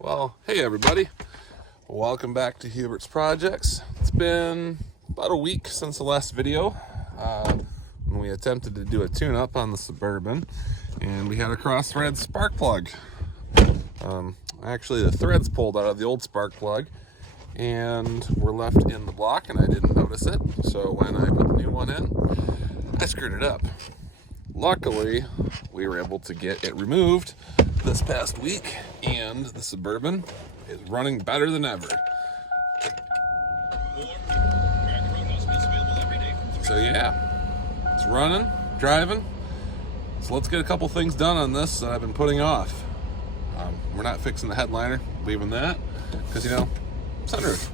Well, hey everybody. Welcome back to Hubert's Projects. It's been about a week since the last video when we attempted to do a tune-up on the Suburban, and we had a cross-thread spark plug. Actually, the threads pulled out of the old spark plug and were left in the block, and I didn't notice it. So when I put the new one in, I screwed it up. Luckily, we were able to get it removed this past week, and the Suburban is running better than ever. So yeah, it's running, driving. So let's get a couple things done on this that I've been putting off. We're not fixing the headliner, leaving that, because sunroof.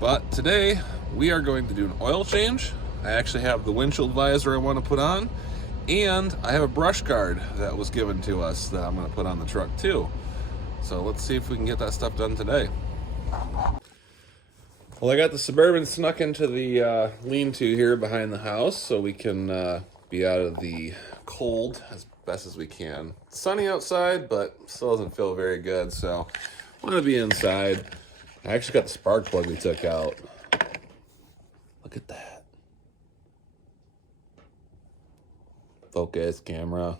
But today, we are going to do an oil change. I actually have the windshield visor I want to put on, and I have a brush guard that was given to us that I'm going to put on the truck too. So let's see if we can get that stuff done today. Well, I got the Suburban snuck into the lean-to here behind the house so we can be out of the cold as best as we can. It's sunny outside, but still doesn't feel very good, so I want to be inside. I actually got the spark plug we took out. Look at that. Focus, camera.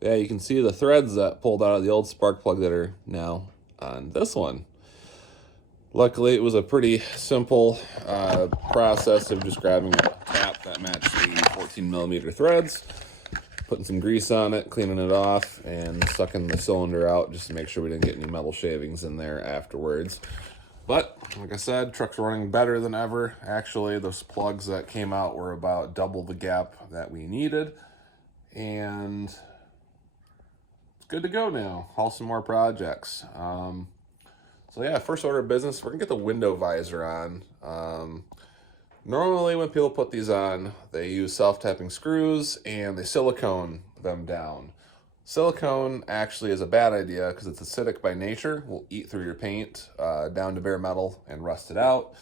Yeah, you can see the threads that pulled out of the old spark plug that are now on this one. Luckily, it was a pretty simple process of just grabbing a cap that matched the 14mm threads, putting some grease on it, cleaning it off, and sucking the cylinder out just to make sure we didn't get any metal shavings in there afterwards. But, like I said, truck's running better than ever. Actually, those plugs that came out were about double the gap that we needed. And it's good to go now. Haul some more projects. So yeah, first order of business, we're gonna get the window visor on. Normally when people put these on, they use self-tapping screws and they silicone them down. Silicone actually is a bad idea because it's acidic by nature. Will eat through your paint down to bare metal and rust it out.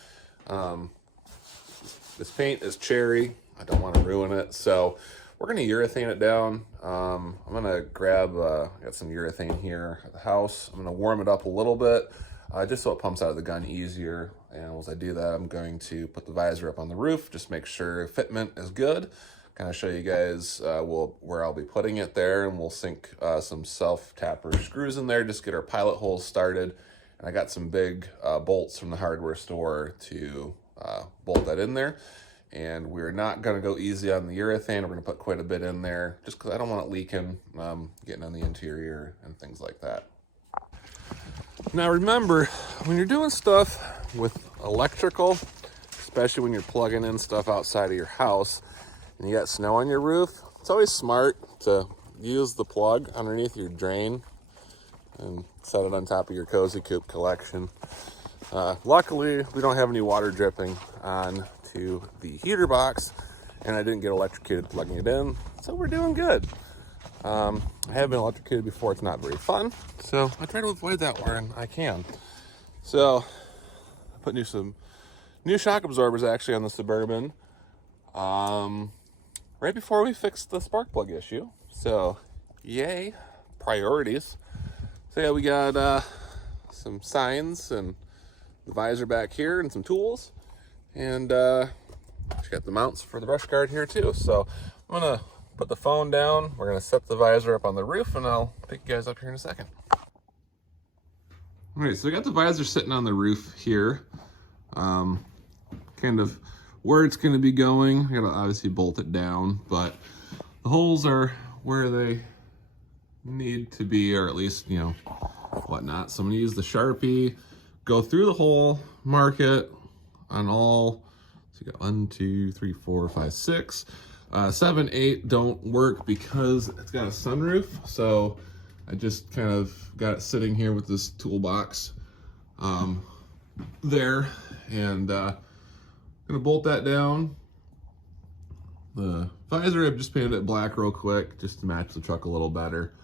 This paint is cherry. I don't want to ruin it, so we're going to urethane it down. I'm going to grab, I got some urethane here at the house. I'm going to warm it up a little bit just so it pumps out of the gun easier. And as I do that, I'm going to put the visor up on the roof, just make sure fitment is good. Kind of show you guys where I'll be putting it there, and we'll sink some self-tapper screws in there, just get our pilot holes started. And I got some big bolts from the hardware store to bolt that in there. And we're not going to go easy on the urethane. We're going to put quite a bit in there, just because I don't want it leaking, getting on the interior and things like that. Now remember, when you're doing stuff with electrical, especially when you're plugging in stuff outside of your house, and you got snow on your roof, it's always smart to use the plug underneath your drain and set it on top of your Cozy Coop collection. Luckily, we don't have any water dripping onto the heater box, and I didn't get electrocuted plugging it in, so we're doing good. I have been electrocuted before. It's not very fun, so I try to avoid that when I can. So I put some new shock absorbers actually on the Suburban. Right before we fixed the spark plug issue. So, yay, priorities. So yeah, we got some signs and the visor back here and some tools. And we got the mounts for the brush guard here too. So I'm gonna put the phone down. We're gonna set the visor up on the roof, and I'll pick you guys up here in a second. All right, so I got the visor sitting on the roof here. Kind of where it's going to be going. I gotta obviously bolt it down, but the holes are where they need to be, or at least, whatnot. So I'm gonna use the Sharpie, go through the hole, mark it on all. So you got 1, 2, 3, 4, 5, 6. 7, 8 don't work because it's got a sunroof. So I just kind of got it sitting here with this toolbox there, and gonna bolt that down. The visor, I've just painted it black real quick just to match the truck a little better.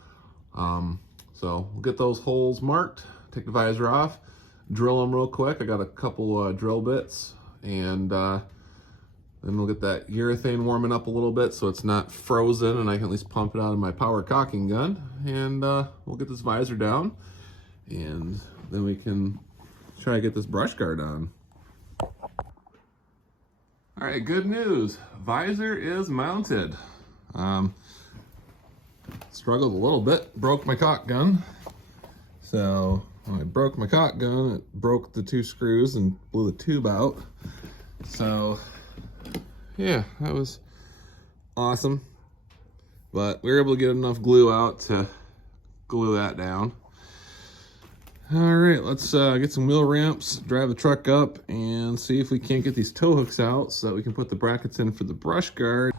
So we'll get those holes marked, take the visor off, drill them real quick. I got a couple drill bits, and Then we'll get that urethane warming up a little bit so it's not frozen and I can at least pump it out of my power cocking gun. And we'll get this visor down and then we can try to get this brush guard on. All right, good news. Visor is mounted. Struggled a little bit, broke my caulk gun. So when I broke my caulk gun, it broke the 2 screws and blew the tube out. So yeah, that was awesome. But we were able to get enough glue out to glue that down. All right, let's get some wheel ramps, drive the truck up, and see if we can't get these tow hooks out so that we can put the brackets in for the brush guard.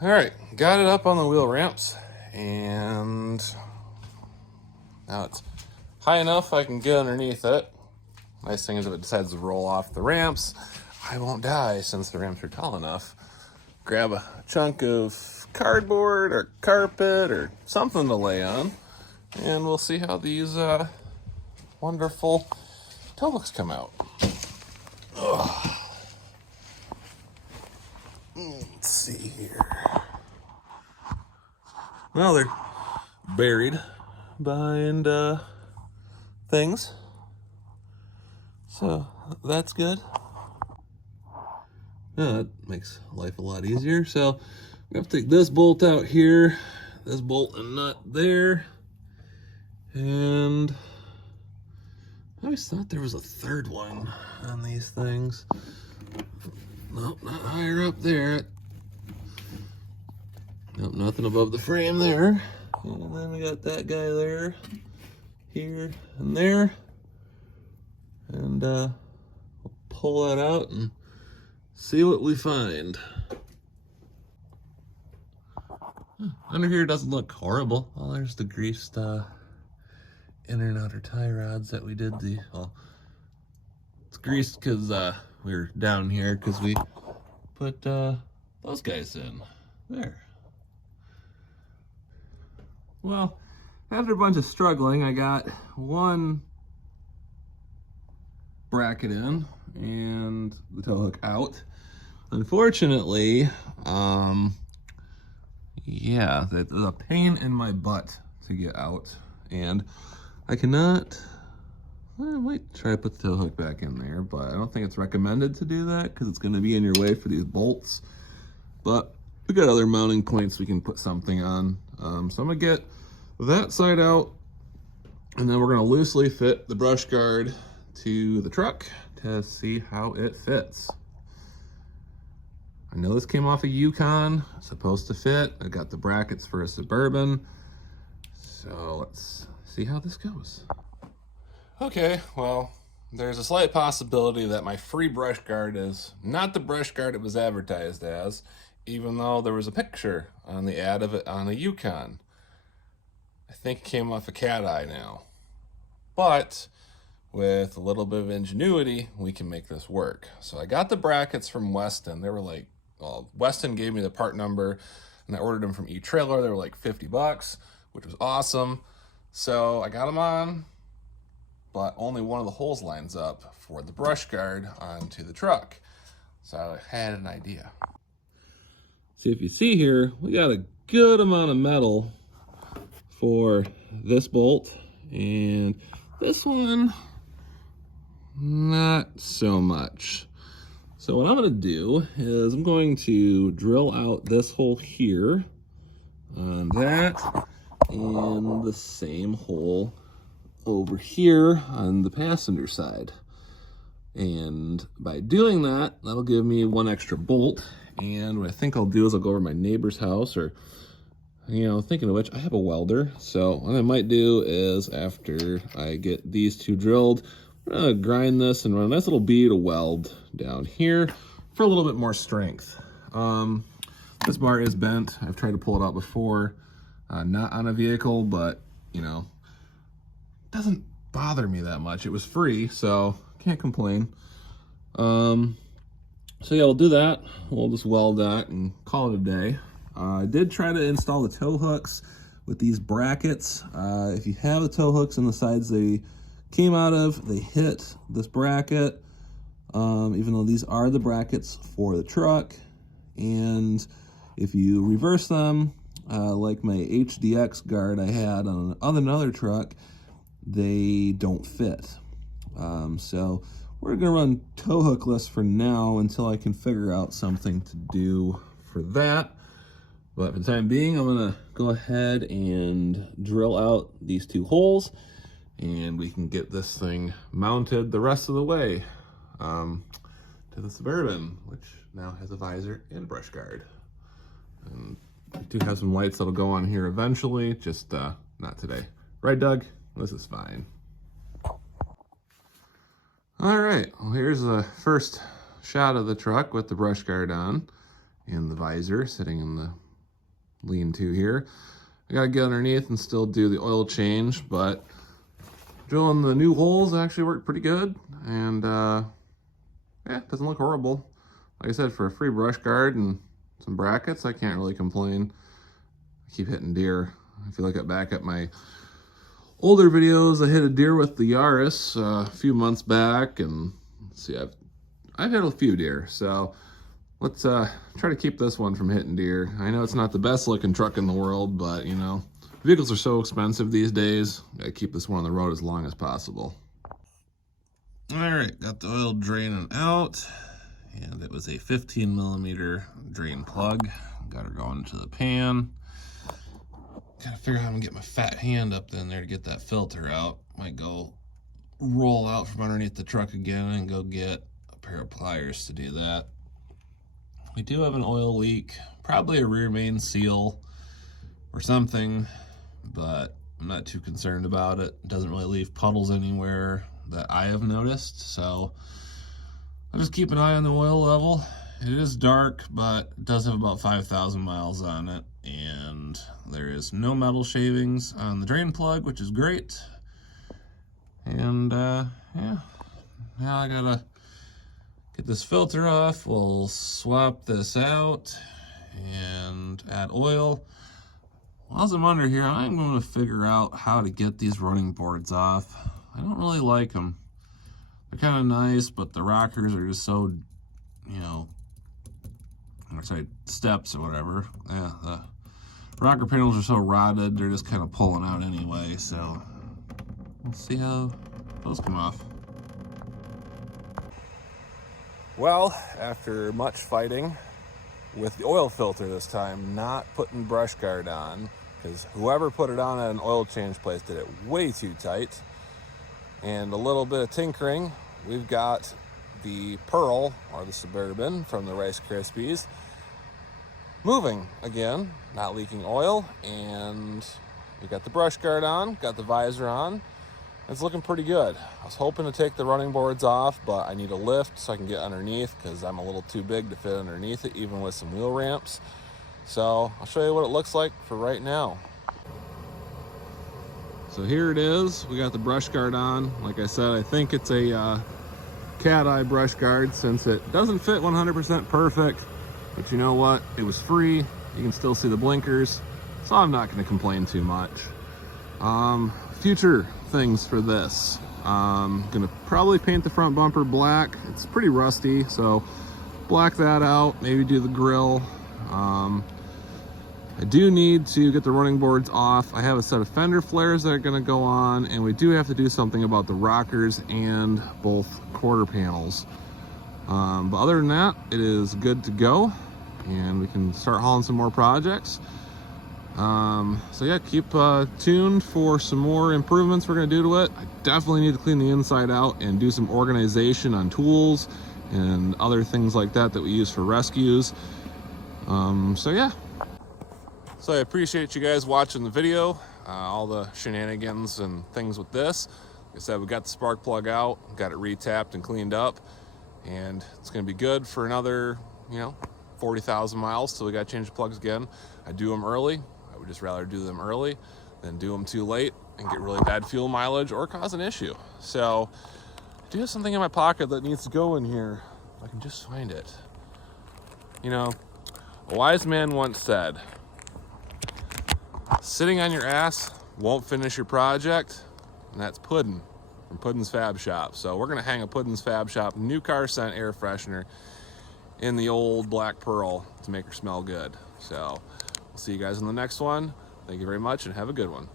All right, got it up on the wheel ramps, and now it's high enough I can get underneath it. Nice thing is if it decides to roll off the ramps, I won't die since the ramps are tall enough. Grab a chunk of cardboard or carpet or something to lay on, and we'll see how these wonderful toe hooks come out. Ugh. Let's see here. Well, they're buried behind things, so that's good. That makes life a lot easier. So I'm gonna have to take this bolt out here, this bolt and nut there, and I always thought there was a third one on these things. Nope, not higher up there. Nope, nothing above the frame there. And then we got that guy there, here, and there. And we'll pull that out and see what we find. Under here doesn't look horrible. Well, there's the greased inner and outer tie rods that we did well, it's greased because we were down here because we put those guys in there. Well, after a bunch of struggling, I got one bracket in and the tow hook out. Unfortunately, yeah, there's a pain in my butt to get out, and I cannot. I might try to put the tow hook back in there, but I don't think it's recommended to do that because it's going to be in your way for these bolts. But we got other mounting points we can put something on. So I'm going to get that side out, and then we're going to loosely fit the brush guard to the truck to see how it fits. I know this came off a Yukon, it's supposed to fit. I got the brackets for a Suburban. So let's see how this goes. Okay, well, there's a slight possibility that my free brush guard is not the brush guard it was advertised as, even though there was a picture on the ad of it on a Yukon. I think it came off a Cat Eye now. But with a little bit of ingenuity, we can make this work. So I got the brackets from Weston. They were like, well, Weston gave me the part number, and I ordered them from eTrailer. They were like $50, which was awesome. So I got them on, but only one of the holes lines up for the brush guard onto the truck. So I had an idea. See, if you see here, we got a good amount of metal for this bolt, and this one, not so much. So what I'm going to do is I'm going to drill out this hole here on that, and the same hole over here on the passenger side. And by doing that, that'll give me one extra bolt. And what I think I'll do is I'll go over to my neighbor's house, or, you know, thinking of which, I have a welder. So what I might do is after I get these two drilled, I'm gonna grind this and run a nice little bead of weld down here for a little bit more strength. This bar is bent. I've tried to pull it out before, not on a vehicle, but, you know, it doesn't bother me that much. It was free, so can't complain. So yeah, we'll do that. We'll just weld that and call it a day. I did try to install the tow hooks with these brackets. If you have the tow hooks on the sides they came out of, they hit this bracket. even though these are the brackets for the truck. And if you reverse them, like my HDX guard I had on another truck, they don't fit. So we're gonna run tow hookless for now until I can figure out something to do for that. But for the time being, I'm gonna go ahead and drill out these 2 holes, and we can get this thing mounted the rest of the way to the Suburban, which now has a visor and brush guard. And I do have some lights that'll go on here eventually, just not today. Right, Doug? This is fine. All right, well, here's the first shot of the truck with the brush guard on and the visor sitting in the lean-to here. I gotta get underneath and still do the oil change, but drilling the new holes actually worked pretty good, and yeah, it doesn't look horrible. Like I said, for a free brush guard and some brackets, I can't really complain. I keep hitting deer. If you look back at my older videos, I hit a deer with the Yaris a few months back, and let's see, I've hit a few deer, so let's try to keep this one from hitting deer. I know it's not the best looking truck in the world, but you know, vehicles are so expensive these days. Gotta keep this one on the road as long as possible. All right, got the oil draining out, and it was a 15mm drain plug. Got her going to the pan. Gotta figure out how I'm gonna get my fat hand up in there to get that filter out. Might go roll out from underneath the truck again and go get a pair of pliers to do that. We do have an oil leak, probably a rear main seal or something, but I'm not too concerned about it. It doesn't really leave puddles anywhere that I have noticed, so I'll just keep an eye on the oil level. It is dark, but it does have about 5,000 miles on it, and there is no metal shavings on the drain plug, which is great. And yeah, now I gotta get this filter off. We'll swap this out and add oil. While I'm under here, I'm going to figure out how to get these running boards off. I don't really like them. They're kind of nice, but the rockers are just so, you know, or sorry, steps or whatever. Yeah, the rocker panels are so rotted, they're just kind of pulling out anyway, so let's see how those come off. Well, after much fighting with the oil filter this time, not putting brush guard on, because whoever put it on at an oil change place did it way too tight, and a little bit of tinkering, we've got the Pearl, or the Suburban, from the Rice Krispies moving again, not leaking oil, and we got the brush guard on, got the visor on. It's looking pretty good. I was hoping to take the running boards off, but I need a lift so I can get underneath because I'm a little too big to fit underneath it, even with some wheel ramps. So I'll show you what it looks like for right now. So here it is. We got the brush guard on. Like I said, I think it's a cat eye brush guard since it doesn't fit 100% perfect. But you know what? It was free. You can still see the blinkers. So I'm not going to complain too much. Future things for this. I'm gonna probably paint the front bumper black. It's pretty rusty, so black that out, maybe do the grill. I do need to get the running boards off. I have a set of fender flares that are gonna go on, and we do have to do something about the rockers and both quarter panels. But other than that, it is good to go, and we can start hauling some more projects. So yeah, keep tuned for some more improvements we're going to do to it. I definitely need to clean the inside out and do some organization on tools and other things like that that we use for rescues. So yeah. So I appreciate you guys watching the video, all the shenanigans and things with this. Like I said, we got the spark plug out, got it retapped and cleaned up, and it's going to be good for another, 40,000 miles till we got to change the plugs again. I do them early. I would just rather do them early than do them too late and get really bad fuel mileage or cause an issue. So I do have something in my pocket that needs to go in here. If I can just find it. A wise man once said, sitting on your ass won't finish your project, and that's pudding. from Puddin's Fab Shop. So we're gonna hang a Puddin's Fab Shop new car scent air freshener in the old Black Pearl to make her smell good. So we'll see you guys in the next one. Thank you very much and have a good one.